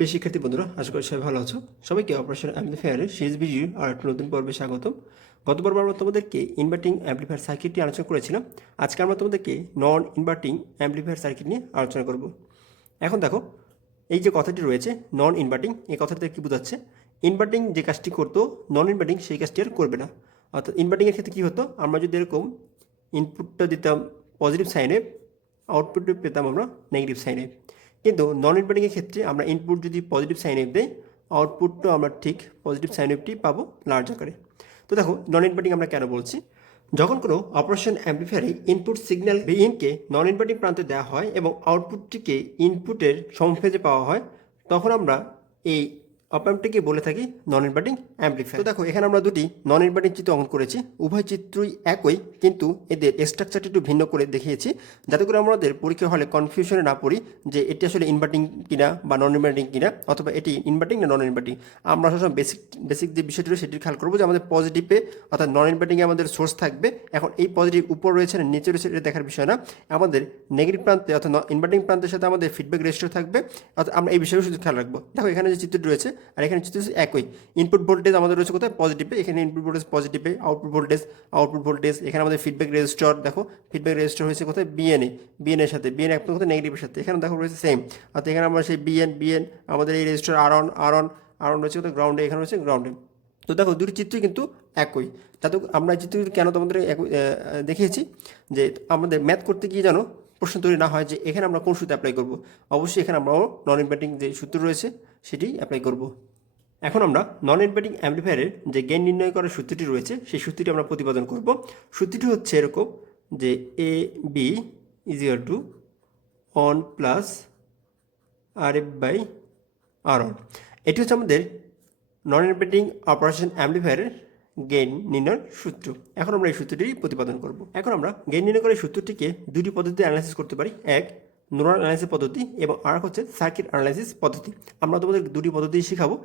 প্রিয় শিক্ষার্থী বন্ধুরা, আশা করি সবাই ভালো আছো। সবাইকে অপারেশন অ্যাম্পলিফায়ারের সিরিজ ভিডিওর আর একটা নতুন পর্বে স্বাগতম। গত পর্বে আমরা তোমাদেরকে ইনভার্টিং অ্যাম্পলিফায়ার সার্কিট নিয়ে আলোচনা করেছিলাম। আজকে আমরা তোমাদেরকে নন ইনভার্টিং অ্যাম্পলিফায়ার সার্কিট নিয়ে আলোচনা করব। এখন দেখো, এই যে কথাটি রয়েছে নন ইনভার্টিং, এই কথাটা কী বোঝাচ্ছে? ইনভার্টিং যে কাজটি করতো নন ইনভার্টিং সেই কাজটি আর করবে না। অর্থাৎ ইনভার্টিংয়ের ক্ষেত্রে কী হতো, আমরা যদি এরকম ইনপুটটা দিতাম পজিটিভ সাইনে, আউটপুটে পেতাম আমরা নেগেটিভ সাইনে। কিন্তু নন ইনভার্টিংয়ের ক্ষেত্রে আমরা ইনপুট যদি পজিটিভ সাইন ওয়েভ দেই, আউটপুটটা আমরা ঠিক পজিটিভ সাইন ওয়েভটি পাবো লার্জ আকারে। তো দেখো, নন ইনভার্টিং আমরা কেন বলছি? যখন কোনো অপারেশন অ্যাম্পলিফায়ারে ইনপুট সিগন্যাল বিইনকে নন ইনভার্টিং প্রান্তে দেওয়া হয় এবং আউটপুটটিকে ইনপুটের সমফেজে পাওয়া হয়, তখন আমরা এই অপাম্পটিকে বলে থাকি নন ইনভার্টিং অ্যাম্পলিফায়ার। তো দেখো, এখানে আমরা দুটি নন ইনভার্টিং চিত্র অঙ্কন করেছি। উভয় চিত্রই একই, কিন্তু এদের স্ট্রাকচারটি একটু ভিন্ন করে দেখিয়েছি, যাতে করে আমাদের পরীক্ষা হলে কনফিউশনে না পড়ি যে এটি আসলে ইনভার্টিং কিনা বা নন ইনভার্টিং কিনা, অথবা এটি ইনভার্টিং না নন ইনভার্টিং। আমরা সবসময় বেসিক যে বিষয়টি রয়েছে সেটি খেয়াল করবো যে আমাদের পজিটিভে অর্থাৎ নন ইনভার্টিংয়ে আমাদের সোর্স থাকবে। এখন এই পজিটিভ উপর রয়েছে না নিচে রয়েছে এটা দেখার বিষয় না, আমাদের নেগেটিভ প্রান্তে অর্থাৎ ইনভার্টিং প্রান্তের সাথে আমাদের ফিডব্যাক রেজিস্টার থাকবে। অর্থাৎ আমরা এই বিষয়গুলো শুধু খেয়াল রাখবো। দেখো, এখানে যে চিত্রটি রয়েছে আর এখানে চিত্র একই। ইনপুট ভোল্টেজ আমাদের রয়েছে কোথায়? পজিটিভে। এখানে ইনপুট ভোল্টেজ পজিটিভে, আউটপুট ভোল্টেজ এখানে আমাদের ফিডব্যাক রেজিস্টার। দেখো, ফিডব্যাক রেজিস্টার হয়েছে কোথায়? বিএন এর সাথে, বিএন এক কোথায়? নেগেটিভের সাথে। এখানে দেখো রয়েছে সেম। অর্থাৎ এখানে আমরা সেই বিএন আমাদের এই রেজিস্টার আর অন রয়েছে কোথায়? গ্রাউন্ডে। এখানে রয়েছে গ্রাউন্ডে। তো দেখো, দুটি চিত্রই কিন্তু একই। যাতে আমরা চিত্র কেন তোমাদের দেখিয়েছি যে আমাদের ম্যাথ করতে গিয়ে যেন প্রশ্ন তৈরি না হয় যে এখানে আমরা কোন সূত্র অ্যাপ্লাই করব। অবশ্যই এখানে আমরা নন ইনভার্টিং যে সূত্র রয়েছে সেটি অ্যাপ্লাই করব। এখন আমরা নন ইনভার্টিং অ্যাম্পলিফায়ারের যে গেইন নির্ণয় করার সূত্রটি রয়েছে সেই সূত্রটি আমরা প্রতিপাদন করব। সূত্রটি হচ্ছে এরকম যে A B equal to one plus R F by R one. এটি হচ্ছে আমাদের নন ইনভার্টিং অপারেশন অ্যাম্পলিফায়ারের গেইন নির্ণয়ের সূত্র। এখন আমরা এই সূত্রটি প্রতিপাদন করব। এখন আমরা গেইন নির্ণয় করার সূত্রটিকে দুটি পদ্ধতিতে অ্যানালাইসিস করতে পারি। এক, নোডাল অ্যানালাইসিস পদ্ধতি এবং আর হচ্ছে সার্কিট অ্যানালাইসিস পদ্ধতি। আমরা তোমাদের দুটি পদ্ধতি শেখাবো।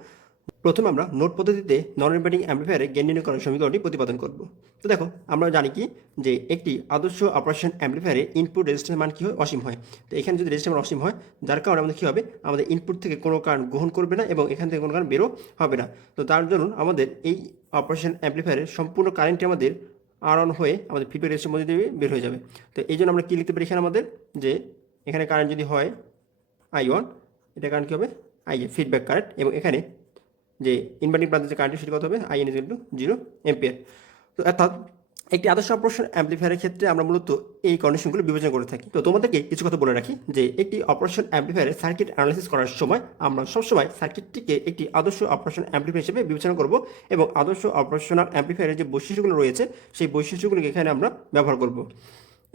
প্রথমে আমরা নোড পদ্ধতিতে নন ইনভার্টিং অ্যাম্পলিফায়ারে গেইন নির্ণয় করার সমীকরণটি প্রতিপাদন করব। তো দেখো, আমরা জানি কি যে একটি আদর্শ অপারেশন অ্যাম্পলিফায়ারে ইনপুট রেজিস্ট্যান্স মান কী হয়? অসীম হয়। তো এখানে যদি রেজিস্ট্যান্স মান অসীম হয়, যার কারণে আমাদের কী হবে? আমাদের ইনপুট থেকে কোনো কারেন্ট গ্রহণ করবে না এবং এখান থেকে কোনো কারেন্ট বেরো হবে না। তো তার জন্য আমাদের এই অপারেশন অ্যাম্পলিফায়ারের সম্পূর্ণ কারেন্টটি আমাদের আর অন হয়ে আমাদের ফিডব্যাক রেজিস্ট্যান্সের মধ্যে দিয়ে বের হয়ে যাবে। তো এই জন্য আমরা কী লিখতে পারি এখানে আমাদের, যে এখানে কারেন্ট যদি হয় I1, এটা কারেন্ট কী হবে? IA, feedback current. এবং এখানে যে ইনভার্টিং প্রান্তে যে কারেন্ট সেটি কত হবে? IN = 0 ampere. তো অর্থাৎ একটি আদর্শ অপারেশন অ্যাম্পলিফায়ারের ক্ষেত্রে আমরা মূলত এই কন্ডিশনগুলো বিবেচনা করে থাকি। তো তোমাদেরকে কিছু কথা বলে রাখি যে একটি অপারেশন অ্যাম্পলিফায়ারের সার্কিট অ্যানালাইসিস করার সময় আমরা সবসময় সার্কিটটিকে একটি আদর্শ অপারেশন অ্যাম্পলিফায়ার হিসেবে বিবেচনা করব এবং আদর্শ অপারেশনাল অ্যাম্পলিফায়ারের যে বৈশিষ্ট্যগুলো রয়েছে সেই বৈশিষ্ট্যগুলোকে এখানে আমরা ব্যবহার করব।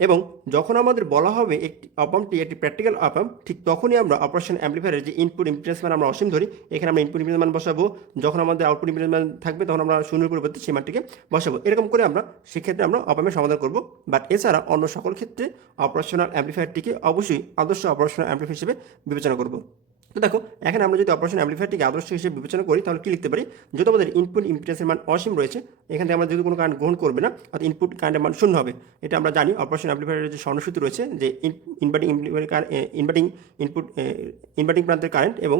এবং যখন আমাদের বলা হবে একটি অপাম্পটি একটি প্র্যাকটিক্যাল অপাম্প, ঠিক তখনই আমরা অপারেশন অ্যাম্পলিফায়ারের যে ইনপুট ইম্পিডেন্স মান আমরা অসীম ধরি, এখানে আমরা ইনপুট ইম্পিডেন্স মান বসাবো। যখন আমাদের আউটপুট ইম্পিডেন্স মান থাকবে তখন আমরা শূন্যের পরিবর্তে সেই মানটিকে বসাবো। এরকম করে আমরা সেক্ষেত্রে আমরা অপাম্পের সমাধান করব। বাট এছাড়া অন্য সকল ক্ষেত্রে অপারেশনাল অ্যাম্পলিফায়ারটিকে অবশ্যই আদর্শ অপারেশনাল অ্যাম্পলিফায়ার হিসেবে বিবেচনা করব। তো দেখো, এখানে আমরা যদি অপারেশন অ্যাম্পলিফায়ারটিকে আদর্শ হিসেবে বিবেচনা করি তাহলে কী লিখতে পারি? যেহেতু আমাদের ইনপুট ইম্পিডেন্সের মান অসীম রয়েছে, এখান থেকে আমরা যেহেতু কোনো কারেন্ট গ্রহণ করবে না, অর্থাৎ ইনপুট কারেন্টের মান শূন্য হবে। এটা আমরা জানি অপারেশন অ্যাম্পলিফায়ারের যে স্বর্ণসূত্র রয়েছে যে ইনভার্টিং প্রান্তের কারেন্ট এবং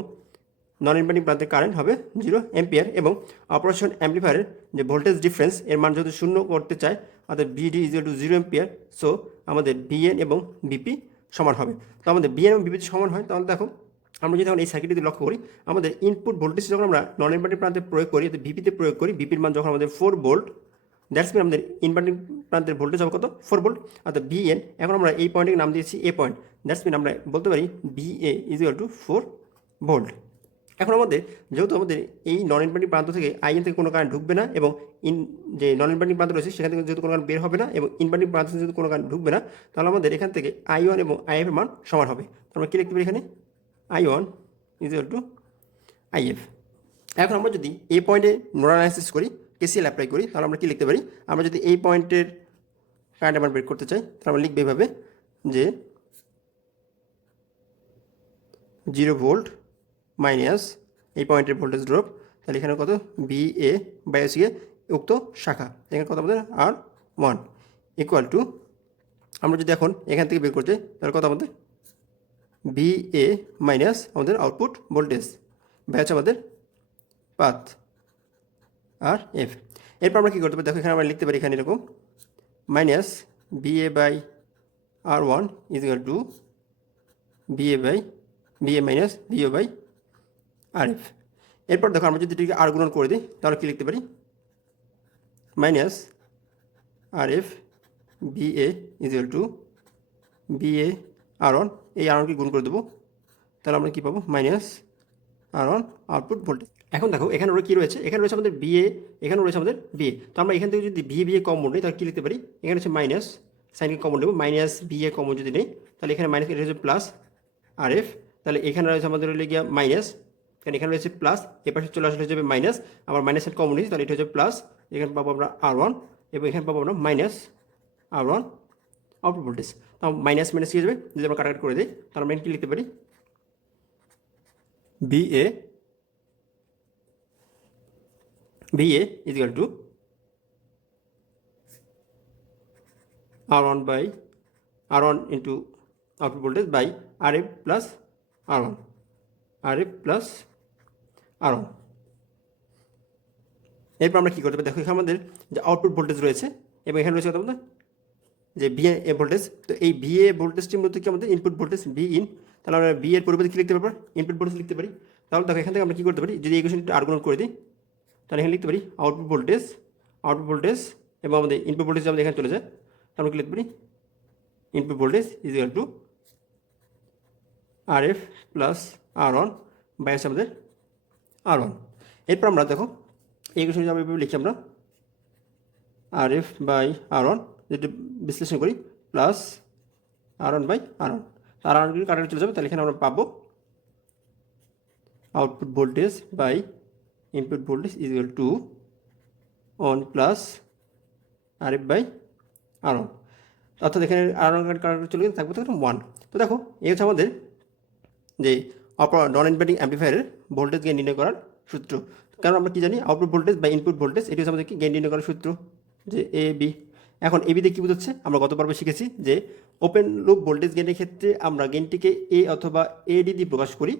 নন ইনভার্টিং প্রান্তের কারেন্ট হবে 0 অ্যাম্পিয়ার। এবং অপারেশন অ্যাম্পলিফায়ারের যে ভোল্টেজ ডিফারেন্স এর মান যদি শূন্য করতে চায়, অর্থাৎ VD = 0 অ্যাম্পিয়ার, সো আমাদের VN এবং VP সমান হবে। তো আমাদের VN এবং VP সমান হয়, তাহলে দেখো আমরা যদি এখন এই সার্কিটটি লক্ষ্য করি, আমাদের ইনপুট ভোল্টেজ যখন আমরা নন ইনভার্টিং প্রান্তে প্রয়োগ করি, ভিপিতে প্রয়োগ করি, ভিপির মান যখন আমাদের 4 ভোল্ট, দ্যাটস মিন আমাদের ইনভার্টিং প্রান্তের ভোল্টেজ হবে কত? 4 ভোল্ট। অর্থাৎ VN, এখন আমরা এই পয়েন্টকে নাম দিয়েছি A পয়েন্ট, দ্যাটস মিন আমরা বলতে পারি VA = 4 ভোল্ট। এখন আমাদের যেহেতু আমাদের এই নন ইনভার্টিং প্রান্ত থেকে IN থেকে কোনো কারেন্ট ঢুকবে না এবং যে নন ইনভার্টিং প্রান্ত রয়েছে সেখান থেকে যেহেতু কোনো কারেন্ট বের হবে না এবং ইনভার্টিং প্রান্ত থেকে যেহেতু কোনো কারেন্ট ঢুকবে না, তাহলে আমাদের এখান থেকে I1 এবং IF এর মান সমান হবে। আমরা কী লিখতে পারি এখানে? I1 = IF। এখন আমরা যদি এই পয়েন্টে নোডাল অ্যানালাইসিস করি, KCL অ্যাপ্লাই করি, তাহলে আমরা কী লিখতে পারি? আমরা যদি এই পয়েন্টের কারেন্ট আমরা বের করতে চাই তাহলে আমরা লিখব এভাবে যে 0 ভোল্ট মাইনাস এই পয়েন্টের ভোল্টেজ ড্রপ, তাহলে এখানে কত? VA বাই হচ্ছে উক্ত শাখা, এখানে কত আমাদের R1 ইকুয়াল টু, আমরা যদি এখন এখান থেকে বের করতে তাহলে কত আমাদের? VA মাইনাস আমাদের আউটপুট ভোল্টেজ বাই হচ্ছে আমাদের পাথ আর এফ। এরপর আমরা কী করতে পারি, দেখো এখানে আমরা লিখতে পারি এখানে এরকম minus V A by R one is equal to V A minus V O by R F. এরপর দেখো আমরা যদি এটিকে আর গুণন করে দিই তাহলে কী লিখতে পারি, minus R F V A is equal to V A R one, এই আর ওয়ানকে গুণ করে দেবো, তাহলে আমরা কী পাবো, মাইনাস আর ওয়ান আউটপুট ভোল্টেজ। এখন দেখো এখানে ওরা কী রয়েছে, এখানে রয়েছে আমাদের বিএ, এখানে রয়েছে আমাদের বিএ। তো আমরা এখান থেকে যদি বিএ কমন নিই তাহলে কী লিখতে পারি, এখানে হচ্ছে মাইনাস, সাইনকে কমন নেব, মাইনাস বিএ কমন যদি নেই তাহলে এখানে মাইনাস, এটা হচ্ছে প্লাস আর এফ, তাহলে এখানে রয়েছে আমাদের হলে গিয়া মাইনাস, কারণ এখানে রয়েছে প্লাস, এ পাশে চলে আসলে হয়ে যাবে মাইনাস, আবার মাইনাস সাইড কমন নিই তাহলে এটা হচ্ছে প্লাস, এখানে পাবো আমরা আর ওয়ান এবং এখানে পাবো আমরা মাইনাস আর ওয়ান আউটপুট ভোল্টেজ। তো মাইনাস মাইনাস কী যাবে, যদি আমরা কাটাকাটি করে দিই তাহলে আমরা কী লিখতে পারি, BA is equal to R1 by R1 into output voltage by RF plus R1 plus R1। এরপর আমরা কী করতে পারি, দেখো এখানে আমাদের যে আউটপুট ভোল্টেজ রয়েছে এবং এখানে রয়েছে আমাদের যে বিএ ভোল্টেজ, তো এই বিএ ভোল্টেজটির মধ্যে কি আমাদের ইনপুট ভোল্টেজ বি ইন, তাহলে আমরা বি এর পরিবর্তে কী লিখতে পারবো, ইনপুট ভোল্টেজ লিখতে পারি। তাহলে দেখো এখান থেকে আমরা কী করতে পারি, যদি এই কোয়েশনটা আর গুণ করে দিই তাহলে এখানে লিখতে পারি আউটপুট ভোল্টেজ এবং আমাদের ইনপুট ভোল্টেজ আমাদের এখানে চলে যায়, তাহলে কি লিখতে পারি, input voltage is equal to R F plus R one by হচ্ছে আমাদের আর ওয়ান। এরপর আমরা দেখো এই কোয়েশন আমরা লিখি আমরা R F by R one যদি বিশ্লেষণ করি plus R one by R one, R one কাটাকাটি চলে যাবে, তাহলে এখানে আমরা পাবো output voltage by input voltage is equal to one plus R F by R one, অর্থাৎ এখানে আর ওয়ান কাটাকাটি চলে গেলে থাকবে তখন ওয়ান। তো দেখো এই হচ্ছে আমাদের যে নন ইনভার্টিং অ্যাম্প্লিফায়ারের ভোল্টেজ গেইন নির্ণয় করার সূত্র। কারণ আমরা কী জানি, আউটপুট ভোল্টেজ বা ইনপুট ভোল্টেজ এটি হচ্ছে আমাদের কি গেইন নির্ণয় করার সূত্র, যে এ বি। এখন এ বি দিয়ে কী বোঝাচ্ছে, আমরা গত পর্বে শিখেছি যে ওপেন লুপ ভোল্টেজ গেইনের ক্ষেত্রে আমরা গেইনটিকে এ অথবা এডি দিয়ে প্রকাশ করি,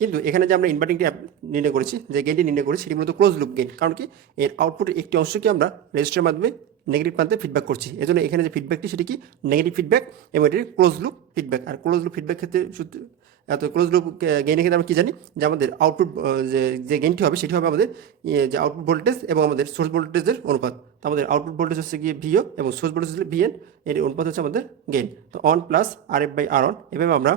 কিন্তু এখানে যে আমরা ইনভার্টিংটি নির্ণয় করেছি, যে গেইনটি নির্ণয় করেছি সেটি মূলত ক্লোজ লুপ গেইন। কারণ কি, এর আউটপুটের একটি অংশকে আমরা রেজিস্টারের মাধ্যমে নেগেটিভ প্রান্তে ফিডব্যাক করছি, এজন্য এখানে যে ফিডব্যাকটি সেটি কি নেগেটিভ ফিডব্যাক এবং এটির ক্লোজ লুপ ফিডব্যাক। আর ক্লোজ লুপ ফিডব্যাক ক্ষেত্রে এত ক্লোজ লুপ গেইনের ক্ষেত্রে আমরা কী জানি, যে আমাদের আউটপুট যে গেইনটি হবে সেটি হবে আমাদের যে আউটপুট ভোল্টেজ এবং আমাদের সোর্স ভোল্টেজের অনুপাত। তো আমাদের আউটপুট ভোল্টেজ হচ্ছে গিয়ে ভিও এবং সোর্স ভোল্টেজ হচ্ছে বিএন, এর অনুপাত হচ্ছে আমাদের গেইন। তো one plus R F by R one, এভাবে আমরা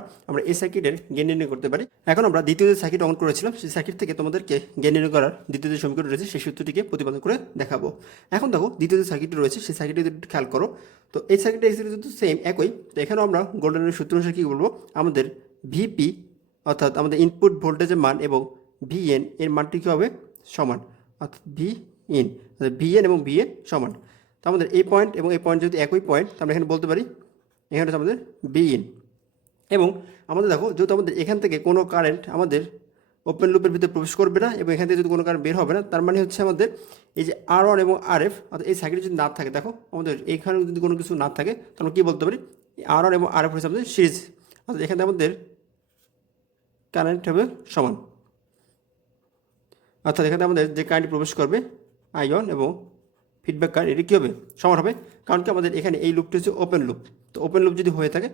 এই সার্কিটের গেইন নির্ণয় করতে পারি। এখন আমরা দ্বিতীয় যে সার্কিট অন করেছিলাম সেই সার্কিট থেকে তোমাদেরকে গেইন নির্ণয় করার দ্বিতীয় যে সমীকরণ রয়েছে সেই সূত্রটিকে প্রতিপাদন করে দেখাবো। এখন দেখো দ্বিতীয় যে সার্কিটটি রয়েছে সেই সার্কিটটি যদি খেয়াল করো, তো এই সার্কিটটা কিন্তু সেম একই। তো এখানেও আমরা গোল্ডেনের সূত্র অনুসারে কী বলবো, আমাদের ভিপি অর্থাৎ আমাদের ইনপুট ভোল্টেজের মান এবং ভিএন এর মানটি কী হবে, সমান, অর্থাৎ ভিএন এবং ভিএন সমান। তো আমাদের এই পয়েন্ট এবং এই পয়েন্ট যদি একই পয়েন্ট, তো আমরা এখানে বলতে পারি এখানে হচ্ছে আমাদের বিএন। এবং আমাদের দেখো যেহেতু আমাদের এখান থেকে কোনো কারেন্ট আমাদের ওপেন লুপের ভিতরে প্রবেশ করবে না এবং এখান থেকে যদি কোনো কারেন্ট বের হবে না, তার মানে হচ্ছে আমাদের এই যে আর ওয়ান এবং আর এফ অর্থাৎ এই সার্কিট যদি না থাকে, দেখো আমাদের এইখানে যদি কোনো কিছু না থাকে তাহলে কী বলতে পারি, আর ওয়ান এবং আর এফ হচ্ছে আমাদের সিরিজ, অর্থাৎ এখানে আমাদের কারেন্ট হবে সমান, অর্থাৎ এখানে আমাদের যে কারেন্ট প্রবেশ করবে আই1 এবং ফিডব্যাক কারেন্ট এটি কী হবে, সমান হবে। কারণ কি আমাদের এখানে এই লুপটি হচ্ছে ওপেন লুপ, তো ওপেন লুপ যদি হয়ে থাকে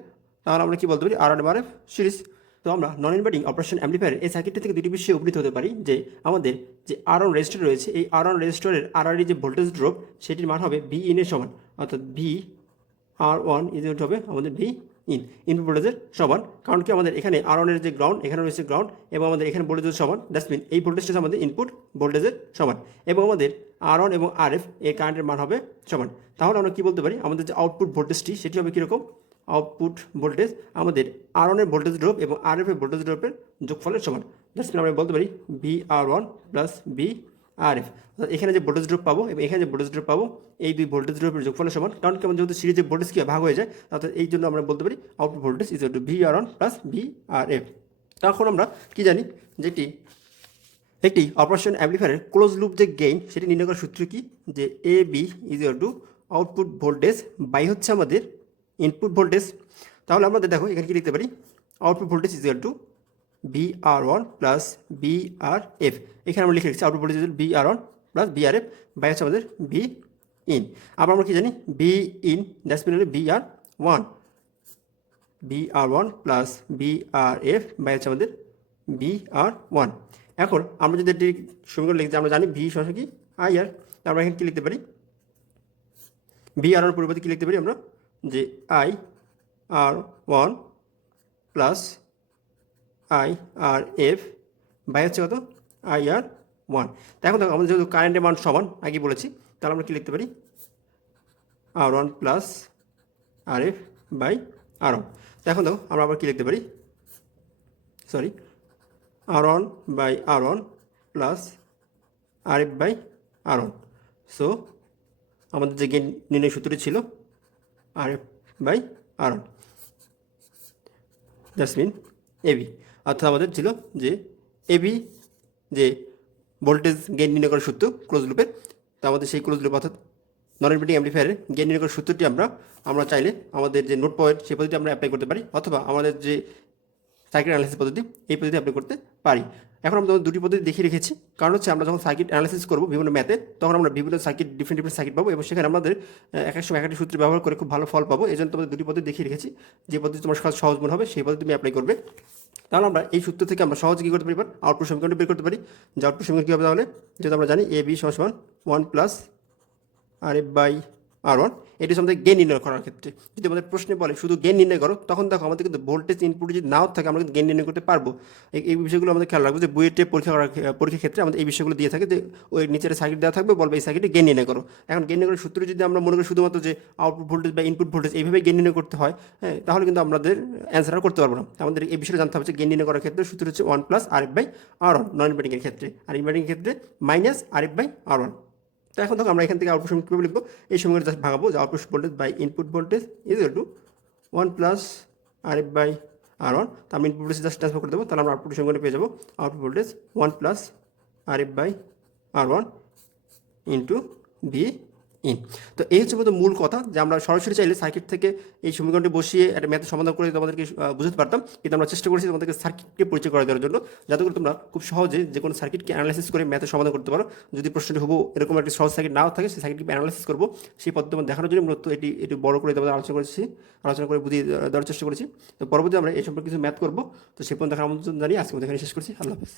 তাহলে আমরা কী বলতে পারি, আর এবং আর এফ সিরিজ। তো আমরা নন ইনভার্টিং অপারেশন অ্যাম্প্লিফায়ার এই সার্কিটটি থেকে দুটি বিষয়ে উপনীত হতে পারি, যে আমাদের যে আর ওয়ান রেজিস্টার রয়েছে এই আর ওয়ান রেজিস্টারের আর আর যে ভোল্টেজ ড্রপ সেটির মান হবে বি ইনের সমান, অর্থাৎ ভি আর ওয়ান ইজ হবে আমাদের ভি ইনপুট ভোল্টেজের সমান। কারণ কি আমাদের এখানে আর ওয়ানের যে গ্রাউন্ড, এখানে রয়েছে গ্রাউন্ড এবং আমাদের এখানে ভোল্টেজের সমান, দ্যাটস মিন এই ভোল্টেজটা আমাদের ইনপুট ভোল্টেজের সমান এবং আমাদের আর ওয়ান এবং আর এফ এর কারেন্টের মান হবে সমান। তাহলে আমরা কী বলতে পারি, আমাদের যে আউটপুট ভোল্টেজটি সেটি হবে কীরকম, আউটপুট ভোল্টেজ আমাদের আর ওয়ানের ভোল্টেজ ড্রপ এবং আর এফ এর ভোল্টেজ ড্রপের যোগফলের সমান। দ্যাটস মিন আমরা বলতে পারি B R one plus V R F, এখানে যে ভোল্টেজ ড্রপ পাবো এবং এখানে যে ভোল্টেজ ড্রপ পাবো এই দুই ভোল্টেজ ড্রপের যোগফলের সমান। কারণ কেমন যেহেতু সিরিজের ভোল্টেজ কি ভাগ হয়ে যায়, অর্থাৎ এই জন্য আমরা বলতে পারি output voltage is to V R one plus V R F. তখন আমরা কি জানি, যেটি একটি অপারেশন অ্যাম্প্লিফায়ারের ক্লোজ লুপ যে গেইন সেটি নির্ণয় করার সূত্র কি, যে A B is to output voltage by হচ্ছে আমাদের ইনপুট ভোল্টেজ। তাহলে আমাদের দেখো এখানে কি লিখতে পারি, output voltage is to V R one plus V R F, এখানে আমরা লিখে রেখেছি output voltage V R one plus V R F by হচ্ছে আমাদের বি ইন। আবার আমরা কি জানি বি ইন দ্যাটস মিন হলো V R one, V R one plus V R F by হচ্ছে আমাদের বি আর ওয়ান। এখন আমরা যদি এটি সমীকরণ লিখতে আমরা জানি ভি সরাসরি কি আই আর, আমরা এখানে কী লিখতে পারি বি আর ওয়ান পরিবর্তে কী লিখতে পারি আমরা যে I R one plus I R F by হচ্ছে কত আই আর ওয়ান। তো এখন দেখো আমাদের যেহেতু কারেন্টের মান সমান আগে বলেছি, তাহলে আমরা কী লিখতে পারি R one plus R F by R one. তো এখন দেখো আমরা আবার কী লিখতে পারি R one by R one plus R F by R one. So আমাদের যে গেইন নির্ণয় সূত্রটি ছিল R F by R one, that's mean AB. অর্থাৎ আমাদের ছিল যে এবি যে ভোল্টেজ গেইন নির্ণয় করার সূত্র ক্লোজ লুপের, তা আমাদের সেই ক্লোজ লুপ অর্থাৎ নন ইনভার্টিং অ্যাম্পলিফায়ারের গেইন নির্ণয় করার সূত্রটি আমরা চাইলে আমাদের যে নোট পয়েন্ট সেই পদ্ধতি আমরা অ্যাপ্লাই করতে পারি, অথবা আমাদের যে সার্কিট অ্যানালাইসিস পদ্ধতি এই পদ্ধতি অ্যাপ্লাই করতে পারি। এখন আমরা দুটি পদ্ধতি দেখিয়ে রেখেছি, কারণ হচ্ছে আমরা যখন সার্কিট অ্যানালাইসিস করবো বিভিন্ন ম্যাথে, তখন আমরা বিভিন্ন সার্কিট ডিফারেন্ট সার্কিট পাবো এবং সেখানে আমাদের এক এক সময় এক একটি সূত্র ব্যবহার করে খুব ভালো ফল পাবো। এই জন্য তোমাদের দুটি পদ্ধতি দেখিয়ে রেখেছি, যে পদ্ধতি তোমার কাছে সহজ মনে হবে সেই পদ্ধতি তুমি অ্যাপ্লাই করবে। তাহলে আমরা এই সূত্র থেকে আমরা সহজে কী করতে পারি, আউটপুট সমীকরণটি বের করতে পারি। যে আউটপুট সমীকরণ কী হবে তাহলে, যেহেতু আমরা জানি এ বি সমান one plus R F by R one, এটি আমাদের গেইন নির্ণয় করার ক্ষেত্রে। যদি আমাদের প্রশ্নে বলে শুধু গেইন নির্ণয় করো, তখন দেখো আমাদের কিন্তু ভোল্টেজ ইনপুট যদি নাও থাকে আমরা কিন্তু গেইন নির্ণয় করতে পারবো। এই বিষয়গুলো আমাদের খেয়াল রাখবো যে বুয়েটে পরীক্ষার ক্ষেত্রে আমাদের এই বিষয়গুলো দিয়ে থাকে যে ওই নিচের সার্কিট দেওয়া থাকবে, বলবে এই সার্কিটে গেইন নির্ণয় করো। এখন গেইন নির্ণয় করার সূত্র যদি আমরা মনে করি শুধুমাত্র যে আউটপুট ভোল্টেজ বা ইনপুট ভোল্টেজ এইভাবে গেইন নির্ণয় করতে হয়, হ্যাঁ, তাহলে কিন্তু আমাদের অ্যান্সার করতে পারবো না। আমাদের এই বিষয়টা জানতে হবে যে গেইন নির্ণয় করার ক্ষেত্রে সূত্র হচ্ছে one plus R F by R one non ইনভার্টিংয়ের ক্ষেত্রে, আর ইনভার্টিংয়ের ক্ষেত্রে minus R F by R one. তো এখন দেখো আমরা এখান থেকে আউটপুট সমীকরণ কীভাবে লিখবো, এই সমীকরণে জাস্ট ভাগাবো যে output voltage by input voltage is equal to one plus R F by R one. তো আমরা ইনপুট ভোল্টেজ জাস্ট ট্রান্সফার করে দেবো, তাহলে আমরা আউটপুট সমীকরণে পেয়ে যাবো output voltage one plus R F by R one into V in. তো এই হচ্ছে মূল কথা, যে আমরা সরাসরি চাইলে সার্কিট থেকে এই সমীকরণটি বসিয়ে একটা ম্যাথের সমাধান করে তোমাদেরকে বুঝতে পারতাম, কিন্তু আমরা চেষ্টা করেছি তোমাদেরকে সার্কিটকে পরিচয় করে দেওয়ার জন্য, যাতে করে তোমরা খুব সহজে যে কোনো সার্কিটকে অ্যানালাইসিস করে ম্যাথের সমাধান করতে পারো। যদি প্রশ্নটি হবো এরকম একটা সহজ সার্কিট নাও থাকে, সেই সার্কিটকে অ্যানালাইসিস করবো, সেই পদ্ধতি আমরা দেখানোর জন্য মূলত এটি বড় করে তোমাদের আলোচনা করে বুঝিয়ে দেওয়ার চেষ্টা করেছি। তো পরবর্তী আমরা এই সম্পর্কে কিছু ম্যাথ করবো। তো সেই পর্যন্ত দেখার আমন্ত্রণ জানিয়ে আজকে এখানে শেষ করছি। আল্লাহ হাফেজ।